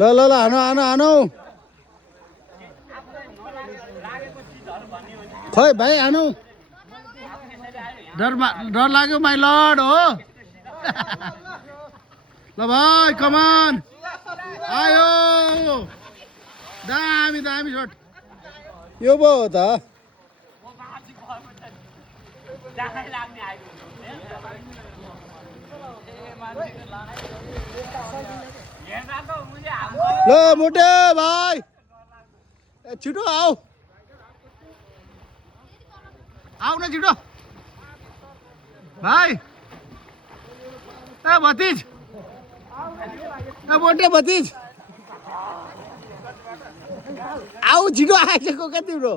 ल ल ल हानु हानु हानु खै भाइ हानु डर लाग्यो माइ लर्ड हो ल भाइ कमान आयो दामी दामी शट यो पो हो त ल मोटे भाइ छिटो आऊ आऊ न छिटो भाइ ए भतिज ए मोटे भतिज आऊ छिटो आइसक्यो क्या तिम्रो